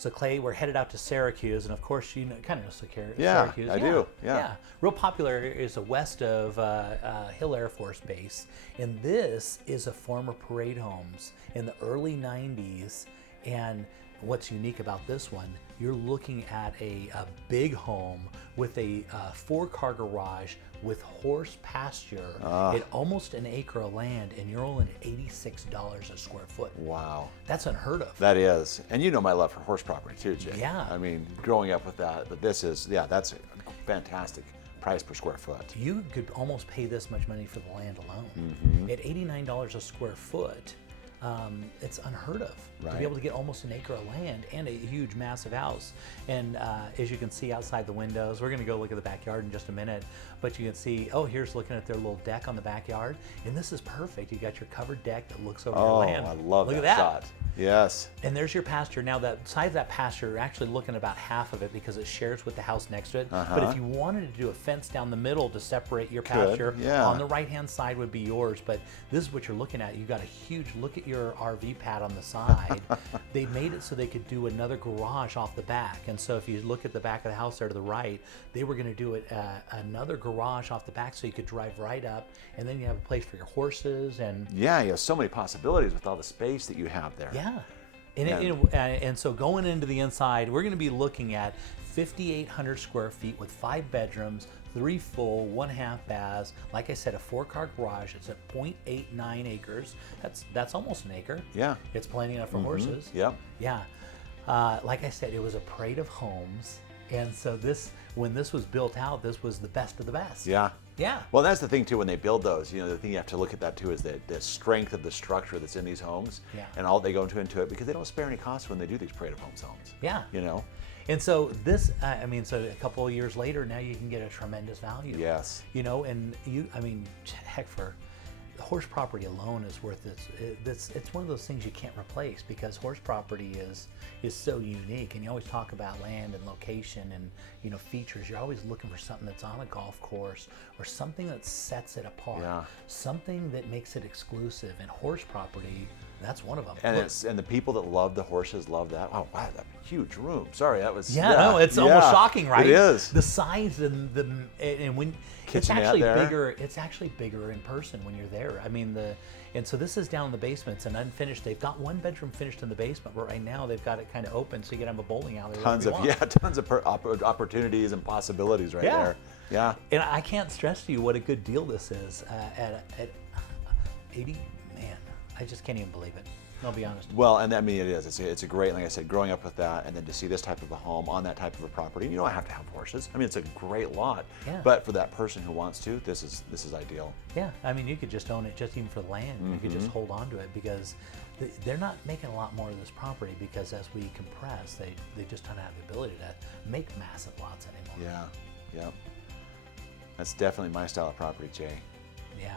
So Clay, we're headed out to Syracuse, and of course you know, kind of know Yeah, Syracuse. I do. Yeah. Real popular is west of Hill Air Force Base, and this is a former parade homes in the early '90s. And what's unique about this one, you're looking at a big home with a 4-car garage with horse pasture at almost an acre of land, and you're only at $86 a square foot. Wow. That's unheard of. That is. And you know my love for horse property too, Jay. Yeah. I mean, growing up with that, but this is, yeah, that's a fantastic price per square foot. You could almost pay this much money for the land alone. At $89 a square foot, it's unheard of to Right. be able to get almost an acre of land and a huge, massive house. And as you can see outside the windows, we're going to go look at the backyard in just a minute. But you can see, oh, here's looking at their little deck on the backyard, and this is perfect. You got your covered deck that looks over your land. I love Look that, at that shot. Yes. And there's your pasture. Now, that besides that pasture, you're actually looking at about half of it because it shares with the house next to it. But if you wanted to do a fence down the middle to separate your pasture, yeah. on the right-hand side would be yours. But this is what you're looking at. You got a huge look at your RV pad on the side. They made it so they could do another garage off the back. And so if you look at the back of the house there to the right, they were going to do it another garage off the back so you could drive right up, and then you have a place for your horses and Yeah, you have so many possibilities with all the space that you have there. yeah. And so going into the inside, we're going to be looking at 5,800 square feet with 5 bedrooms, 3 full, 1 half baths. Like I said, a 4-car garage. It's at 0.89 acres. That's almost an acre. Yeah. It's plenty enough for horses. Yep. Yeah. Like I said, it was a parade of homes. And so when this was built out, this was the best of the best. Yeah. Yeah. Well, that's the thing too. When they build those, you know, the thing you have to look at that too is the strength of the structure that's in these homes, Yeah. and all they go into it because they don't spare any costs when they do these parade of homes. Yeah. You know. And so this, so a couple of years later, now you can get a tremendous value. Yes. You know, and heck, for horse property alone is worth it. It's one of those things you can't replace because horse property is so unique. And you always talk about land and location and, you know, features. You're always looking for something that's on a golf course or something that sets it apart. Yeah. Something that makes it exclusive. And horse property, that's one of them. And Look, and the people that love the horses love that. Oh wow, that huge room. Sorry, that was no, it's almost shocking, right? It is. The size and when it's Kitchenette actually there. bigger. It's actually bigger in person when you're there. I mean and so this is down in the basement. It's an unfinished. They've got 1 bedroom finished in the basement, but right now they've got it kind of open, so you can have a bowling alley. Tons of opportunities and possibilities right Yeah. there. Yeah. And I can't stress to you what a good deal this is at 80. Man, I just can't even believe it. I'll be honest. Well, and I mean it is. It's a great, like I said, growing up with that, and then to see this type of a home on that type of a property. You don't have to have horses. I mean, it's a great lot. Yeah. But for that person who wants to, this is ideal. Yeah, I mean, you could just own it just even for the land. You could just hold on to it because they're not making a lot more of this property because as we compress, they just don't have the ability to make massive lots anymore. Yeah. Yep. That's definitely my style of property, Jay. Yeah,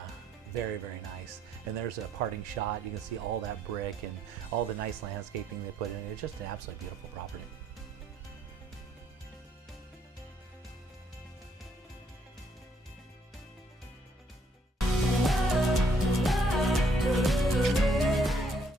very, very nice. And there's a parting shot. You can see all that brick and all the nice landscaping they put in. It's just an absolutely beautiful property.